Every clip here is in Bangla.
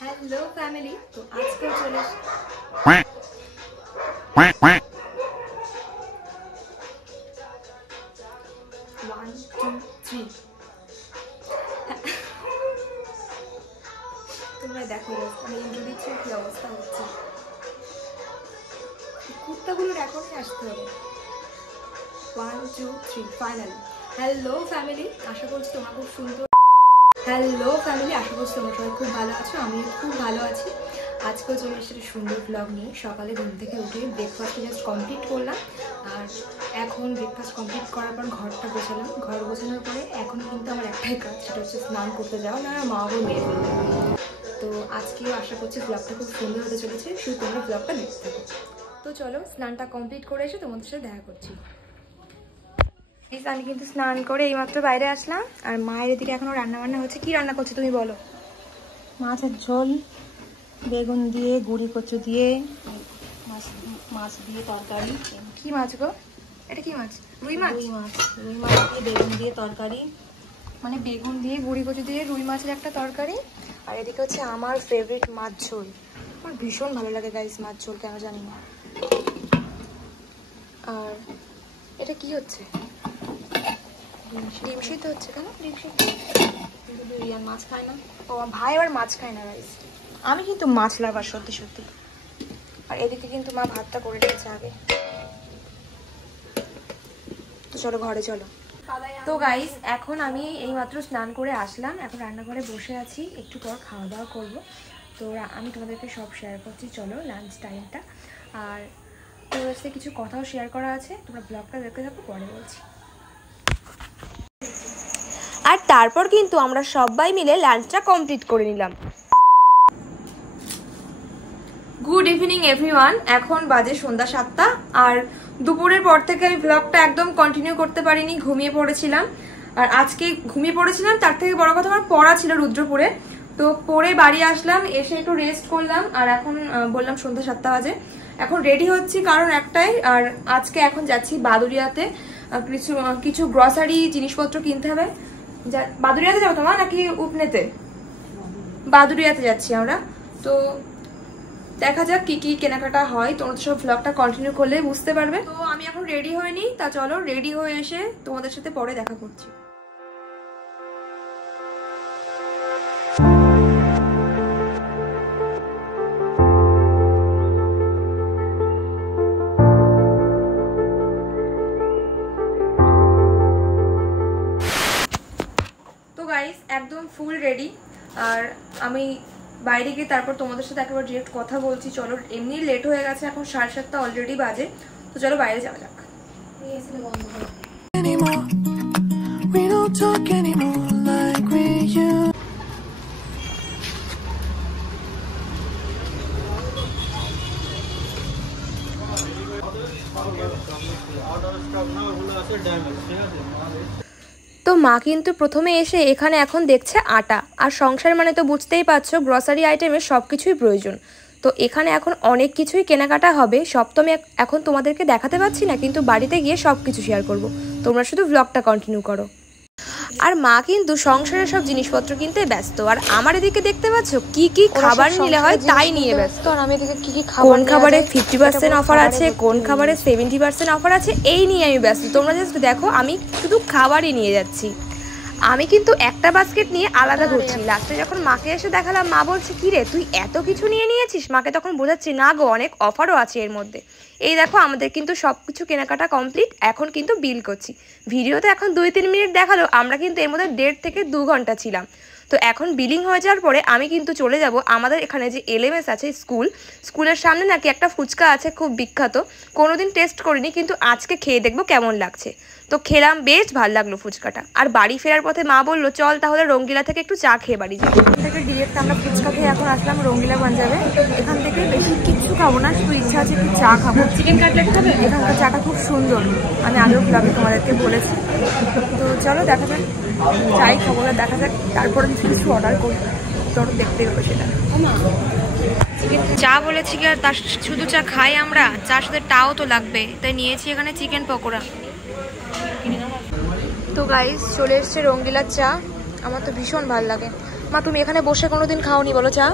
Hello family. तो आज को चले वन टू थ्री তোমরা দেখো মানে ইন্ট্রো দিচ্ছে কি অবস্থা হচ্ছে। কুত্তাগুলো রেকর্ডে আসতে হবে। 1 2 3 ফাইনাল। হ্যালো ফ্যামিলি, আশা করছি তোমরা খুব সুন্দর। হ্যালো ফ্যামিলি, আশা করছি তোমরা সবাই খুব ভালো আছো। আমিও খুব ভালো আছি। আজকেও চলে এসেছি সুন্দর ব্লগ নিয়ে। সকালে ঘুম থেকে উঠে ব্রেকফাস্টটা জাস্ট কমপ্লিট করলাম, আর এখন ব্রেকফাস্ট কমপ্লিট করার পর ঘরটা গোছালাম। ঘর গোছানোর পরে এখন কিন্তু আমার একটাই কাজ, সেটা হচ্ছে স্নান করতে যাওয়া, না মা বাবা মেরে ফেলবে। তো আজকেও আশা করছি ব্লগটা খুব সুন্দর হতে চলেছে, শুধু তোমরা ব্লগটা দেখতে থাকো। তো চলো স্নানটা কমপ্লিট করে এসে তোমাদের সাথে দেখা করছি। আমি কিন্তু স্নান করে এইমাত্র বাইরে আসলাম, আর মায়ের দিকে এখনো রান্না বান্না হচ্ছে। কি রান্না করছো তুমি বলো? মাছের ঝোল, বেগুন দিয়ে, গুঁড়ি কচু দিয়ে, মাছ দিয়ে তরকারি। কি মাছ গো? এটা কি মাছ? রুই মাছ। রুই মাছ দিয়ে বেগুন দিয়ে তরকারি, মানে বেগুন দিয়ে গুঁড়ি কচু দিয়ে রুই মাছের একটা তরকারি। আর এদিকে হচ্ছে আমার ফেভারিট মাছ ঝোল। আমার ভীষণ ভালো লাগে গাইস মাছ ঝোল, কেন জানি না। আর এটা কি হচ্ছে? ডিম সিদ্ধ হচ্ছে। কেন ডিম সিদ্ধ? ইয়ার মাছ খায় না। ও ভাই আবার মাছ খায় না গাইস। আমি কিন্তু মাছ লাভার সত্যি সত্যি। আর এদিকে কিন্তু মা ভাতটা করে রেখেছে আগে। তো চলো ঘরে চলো। তো গাইস এখন আমি এইমাত্র স্নান করে আসলাম, এখন রান্নাঘরে বসে আছি, একটু পর খাওয়া দাওয়া করবো। তো আমি তোমাদেরকে সব শেয়ার করছি, চলো লাঞ্চ টাইমটা। আর তোমাদের সাথে কিছু কথাও শেয়ার করা আছে, তোমরা ব্লগটা দেখতে থাকো, পরে বলছি। আর তারপর কিন্তু আমরা সবাই মিলে লাঞ্চটা কমপ্লিট করে নিলাম। Good evening everyone. এখন বাজে সন্ধ্যা 7টা। আর দুপুরের পর থেকে আমি ব্লগটা একদম কন্টিনিউ করতে পারিনি, ঘুমিয়ে পড়েছিলাম। আর আজকে ঘুমিয়ে পড়েছিলাম, তার থেকে বড় কথা আমার পড়া ছিল রুদ্রপুরে। তো পড়ে বাড়ি আসলাম, এসে একটু রেস্ট করলাম। আর এখন বললাম সন্ধ্যা 7টা বাজে, এখন রেডি হচ্ছি কারণ একটাই। আর আজকে এখন যাচ্ছি বাদুড়িয়াতে, কিছু গ্রসারি জিনিসপত্র কিনতে হবে। বাদুড়িয়াতে যাবো তোমার নাকি উপনেতে? বাদুড়িয়াতে যাচ্ছি আমরা। তো দেখা যাক কি কি কেনাকাটা হয়, তোমরা সব ব্লগটা কন্টিনিউ করলে বুঝতে পারবে। তো আমি এখন রেডি হইনি, তা চলো রেডি হয়ে এসে তোমাদের সাথে পরে দেখা করছি। তো গাইস একদম ফুল রেডি। আর আমি বাইরে গিয়ে তারপর তোমাদের সাথে একেবারে ডিরেক্ট কথা বলছি। চলো এমনি লেট হয়ে গেছে, এখন 7:30 অলরেডি বাজে। তো চলো বাইরে যাওয়া যাক। তো মা কিন্তু প্রথমে এসে এখানে এখন দেখছে আটা। আর সংসার মানে তো বুঝতেই পারছো, গ্রসারি আইটেমের সব কিছুই প্রয়োজন। তো এখানে এখন অনেক কিছুই কেনাকাটা হবে, সব তো আমি এখন তোমাদেরকে দেখাতে পারছি না, কিন্তু বাড়িতে গিয়ে সব কিছু শেয়ার করব। তোমরা শুধু ব্লগটা কন্টিনিউ করো। আর মা কিন্তু সংসারের সব জিনিসপত্র কিনতে ব্যস্ত, আর আমার এদিকে দেখতে পাচ্ছ কি কি খাবার নিলে হয় তাই নিয়ে ব্যস্ত। আর আমি এদিকে কি কি কোন খাবারে 50% অফার আছে, কোন খাবারে 70% অফার আছে, এই নিয়ে আমি ব্যস্ত। তোমরা জাস্ট দেখো, আমি শুধু খাবারই নিয়ে যাচ্ছি। আমি কিন্তু একটা বাস্কেট নিয়ে আলাদা ঘুরছি। লাস্টে যখন মাকে এসে দেখালাম, মা বলছে কি রে তুই এত কিছু নিয়ে নিয়েছিস? মাকে তখন বোঝাচ্ছি না গো, অনেক অফারও আছে এর মধ্যে। এই দেখো আমাদের কিন্তু সব কিছু কেনাকাটা কমপ্লিট, এখন কিন্তু বিল করছি। ভিডিওতে এখন 2-3 মিনিট দেখালো, আমরা কিন্তু এর মধ্যে 1.5 থেকে 2 ঘন্টা ছিলাম। তো এখন বিলিং হয়ে যাওয়ার পরে আমি কিন্তু চলে যাব আমাদের এখানে যে LMS আছে স্কুলের সামনে নাকি একটা ফুচকা আছে খুব বিখ্যাত। কোনোদিন টেস্ট করিনি, কিন্তু আজকে খেয়ে দেখবো কেমন লাগছে। তো খেলাম, বেশ ভালো লাগলো ফুচকাটা। আর বাড়ি ফেরার পথে মা বললো চল তাহলে রঙ্গিলা থেকে একটু চা খেয়ে বাড়ি যাবো। এখান থেকে ডিরেক্ট আমরা ফুচকা খেয়ে এখন আসলাম রঙ্গিলা পাঞ্জাবে। এখান থেকে বেশি কিচ্ছু খাবো না, শুধু ইচ্ছা আছে একটু চা খাবো। চিকেন কাটলেট খাবে? এখানকার চাটা খুব সুন্দর, আমি আগেও ব্লগে তোমাদেরকে বলেছি। তো চলো দেখা যাক, চাই খাবো না, দেখা যাক তারপরে কিছু অর্ডার করি। চলো দেখতে হবে সেটা। চা বলেছি কি আর তার শুধু চা খাই আমরা? চার সাথে টাও তো লাগবে, তাই নিয়েছি এখানে চিকেন পকোড়া। তো গাইস চলে এসছে রঙ্গিলার চা, আমার তো ভীষণ ভালো লাগে। মা তুমি এখানে বসে কোনোদিন খাওনি বলো চা?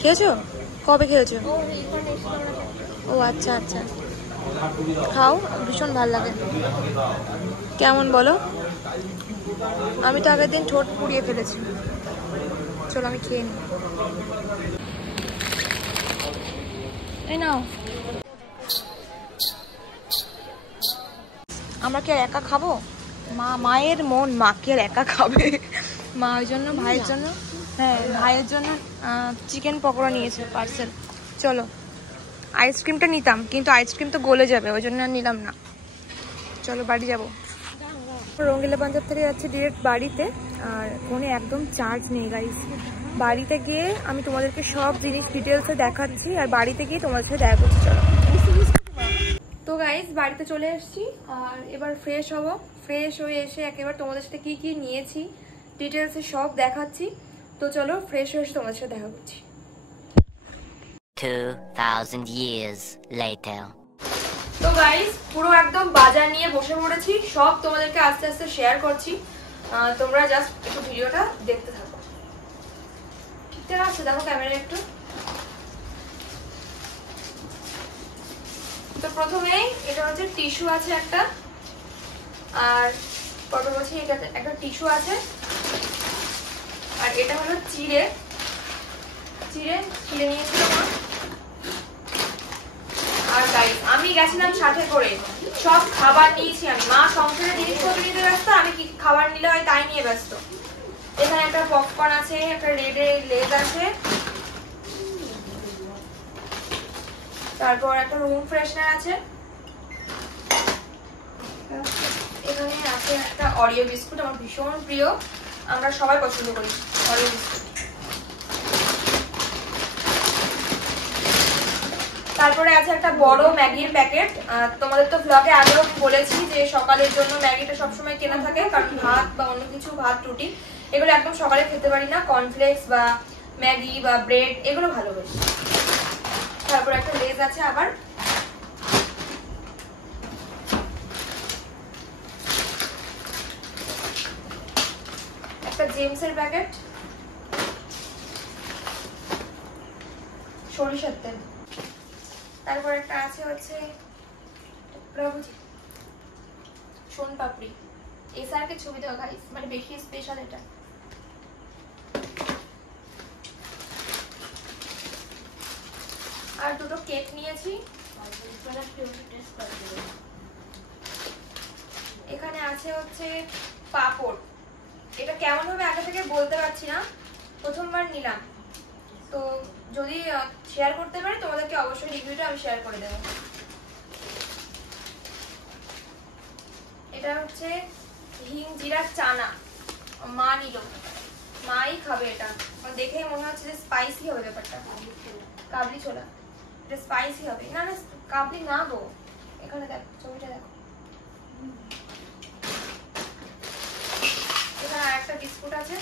খেয়েছো? কবে খেয়েছো? ও আচ্ছা আচ্ছা, খাও, ভীষণ ভালো লাগে। কেমন বলো? আমি তো আগের দিন ঠোঁট পুড়িয়ে ফেলেছি। চলো আমি খেয়ে নিই। এই নাও। আমরা কি আর একা খাবো? মায়ের মন, মা কি আর একা খাবে? মা ওই জন্য ভাইয়ের জন্য, হ্যাঁ ভাইয়ের জন্য চিকেন পকোড়া নিয়েছে পার্সেল। চলো, আইসক্রিমটা নিতাম কিন্তু আইসক্রিম তো গলে যাবে, ওই জন্য আর নিলাম না। চলো বাড়ি যাবো। রঙ্গিলা পাঞ্জাব থেকে যাচ্ছি ডিরেক্ট বাড়িতে, আর ফোনে একদম চার্জ নেই গাইস। বাড়িতে গিয়ে আমি তোমাদেরকে সব জিনিস ডিটেলসে দেখাচ্ছি, আর বাড়িতে গিয়ে তোমাদের সাথে দেখা করছি। চলো। তো গাইস বাড়িতে চলে এসেছি, আর এবার ফ্রেশ হব। ফ্রেশ হয়ে এসে একেবারে তোমাদের সাথে কি কি নিয়েছি ডিটেলসে সব দেখাচ্ছি। তো চলো ফ্রেশ হয়ে এসে তোমাদের সাথে দেখা করছি। 2000 years later. তো গাইস পুরো একদম বাজার নিয়ে বসে পড়েছি, সব তোমাদেরকে আস্তে আস্তে শেয়ার করছি। তোমরা জাস্ট একটু ভিডিওটা দেখতে থাকো। ঠিকঠাক আছে? দেখো ক্যামেরা একটু। তো প্রথমেই এটা হচ্ছে টিস্যু আছে একটা, আর কত বলছি এটা একটা টিস্যু আছে, আর এটা হলো চিড়ে নিয়েছিল মা। আর গাইস আমি গেছিলাম সাথে করে, সব খাবার নিয়েছি আমি। মা সংসারে জিনিসপত্র নিতে ব্যস্ত, আমি কি খাবার নিলে হয় তাই নিয়ে ব্যস্ত। এখানে একটা পপকর্ন আছে, একটা রেডের লেজ আছে, তারপর একটা রুম ফ্রেশনার আছে, এখানে আছে একটা অরিও বিস্কুট, আমার ভীষণ প্রিয়, আমরা সবাই পছন্দ করি অরিও বিস্কুট। তারপরে আছে একটা বড় ম্যাগির প্যাকেট। তোমাদের তো ব্লগে আগেও বলেছি যে সকালের জন্য ম্যাগিটা সবসময় কেনা থাকে, কারণ ভাত বা অন্য কিছু, ভাত রুটি এগুলো একদম সকালে খেতে পারি না। কর্নফ্লেক্স বা ম্যাগি বা ব্রেড এগুলো ভালো বেশি। তারপর একটা লেজ আছে আবার, একটা জেমসের প্যাকেট, সরিষার তেল। তারপর একটা আছে হচ্ছে প্রভুজি সোন পাপড়ি, এসআরকে ছবি দেওয়া গাইস, মানে বেশি স্পেশাল এটা। আর দুটো কেক নিয়েছি। এখানে আছে হচ্ছে পাপড়, এটা কেমন হবে আগে থেকে বলতে পারছি না, প্রথমবার নিলাম, তো যদি শেয়ার করতে পারি তোমাদেরকে অবশ্যই রিভিউটা আমি শেয়ার করে দেবো। এটা হচ্ছে হিং জিরা চানা, মা নিল, মাই খাবে এটা, দেখেই মনে হচ্ছে যে স্পাইসি হবে ব্যাপারটা। কাবলি ছোলা, এটা স্পাইসি হবে। না না কাবলি না গো, এখানে দেখো ছবিটা দেখো। এখানে আরেকটা বিস্কুট আছে,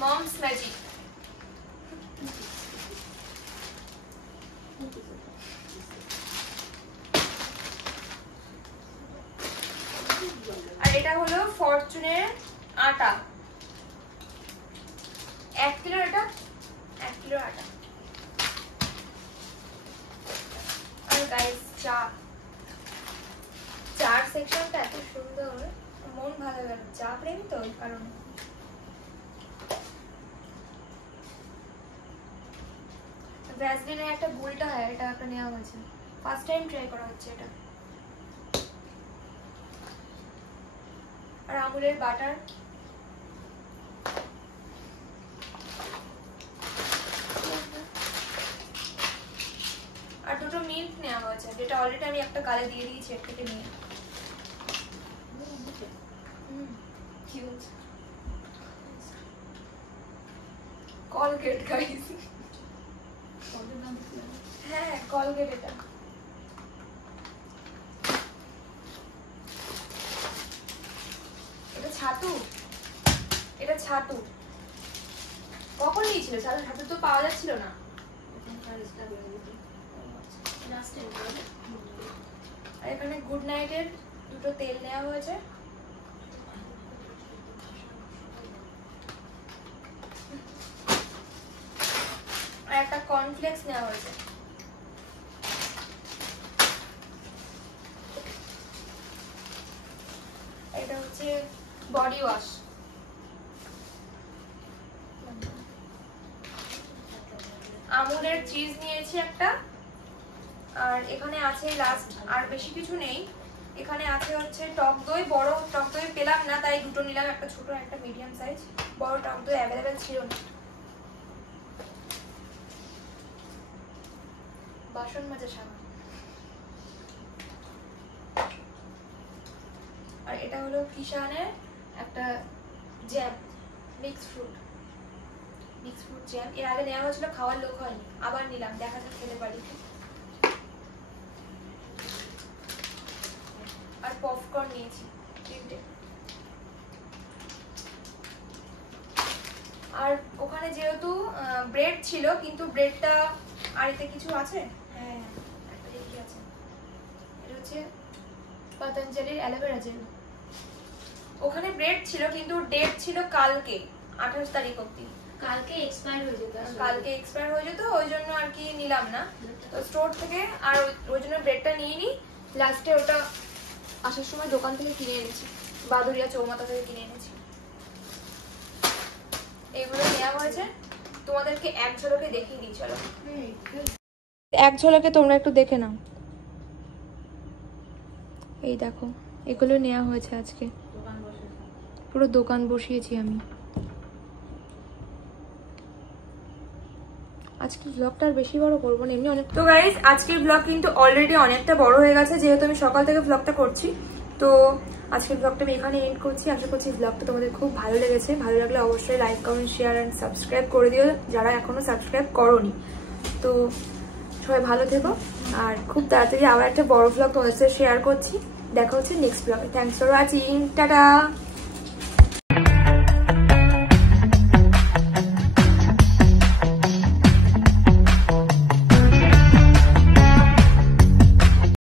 মমস ম্যাজিক। আর এটা হলো ফরচুনের আটা, 1 কিলো, এটা 1 কিলো আটা। আর গাইস চার সেকশনটা এত সুন্দর, মন ভালো গেল, চা প্রেমী তো ওই কারণে। ভ্যাসলিনের একটা গুলটা হয়, এটা একটা নেওয়া হয়েছে, ফার্স্ট টাইম ট্রাই করা হচ্ছে এটা। আর আমুলের বাটার, আর দুটো মিল্ক নেওয়া হয়েছে, যেটা অলরেডি আমি একটা গালে দিয়ে দিয়েছি এর থেকে নিয়ে। কলগেট গাইস, হ্যাঁ কলগেট। এটা ছাতু কখন নিয়েছিল? ছাতু তো পাওয়া যাচ্ছিল না। আর এখানে গুড নাইটের দুটো তেল নেওয়া হয়েছে। কর্নফ্লেক্স নেওয়া হয়েছে। এটা হচ্ছে বডি ওয়াশ। আমুলের চিজ নিয়েছি একটা। আর এখানে আছে লাস্ট, আর বেশি কিছু নেই। এখানে আছে হচ্ছে টক দই। বড় টক দই পেলাম না, তাই দুটো নিলাম, একটা ছোট একটা মিডিয়াম সাইজ। বড় টক দই অ্যাভেলেবেল ছিল না। বাসন মাজা সাবান। আর এটা হলো কিষানের একটা জ্যাম, মিক্স ফ্রুট জ্যাম। এর আগে নেওয়া হয়েছিল, খাওয়ার লোক হয়নি, আবার নিলাম, দেখা যাক খেতে পারি। আর পপকর্ন নিয়েছি 3টে। আর ওখানে যেহেতু ব্রেড ছিল, কিন্তু ব্রেডটা আর এতে কিছু আছে। হ্যাঁ, একটা কি আছে, এটা হচ্ছে পতঞ্জলির অ্যালোভেরা জেল। ওখানে ব্রেড ছিল, কিন্তু ডেট ছিল কালকে 28 তারিখ অবধি। কালকে এক্সপায়ার হয়ে যেত, ওই জন্য আর কি নিলাম না। তো স্টোর থেকে আর ওই জন্য ব্রেডটা নিয়ে নি। লাস্টে ওটা আসার সময় দোকান থেকে কিনে এনেছি, বাদুরিয়া চৌমাথা থেকে কিনে এনেছি। এগুলো নেওয়া হয়েছে, তোমাদেরকে এক ঝলকে দেখিয়ে দিই। চলো এক ঝলকে তোমরা একটু দেখে নাও। এই দেখো, এগুলো নেওয়া হয়েছে আজকে। পুরো দোকান বসিয়েছি আমি। আজকে ব্লগটা আর বেশি বড় করবো না, এমনি অনেক। তো গাইস, আজকের ব্লগ কিন্তু অলরেডি অনেকটা বড় হয়ে গেছে, যেহেতু আমি সকাল থেকে ব্লগটা করছি। তো আজকের ব্লগটা আমি এখানে এন্ড করছি। আশা করছি ব্লগটা তোমাদের খুব ভালো লেগেছে। ভালো লাগলে অবশ্যই like, comment, share and subscribe করে দিও, যারা এখনো সাবস্ক্রাইব করোনি। তো সবাই ভালো থেকো, আর খুব তাড়াতাড়ি আবার একটা বড় ব্লগ তোমাদের সাথে শেয়ার করছি। দেখা হচ্ছে নেক্সট ব্লগে। Thanks for watching, tata.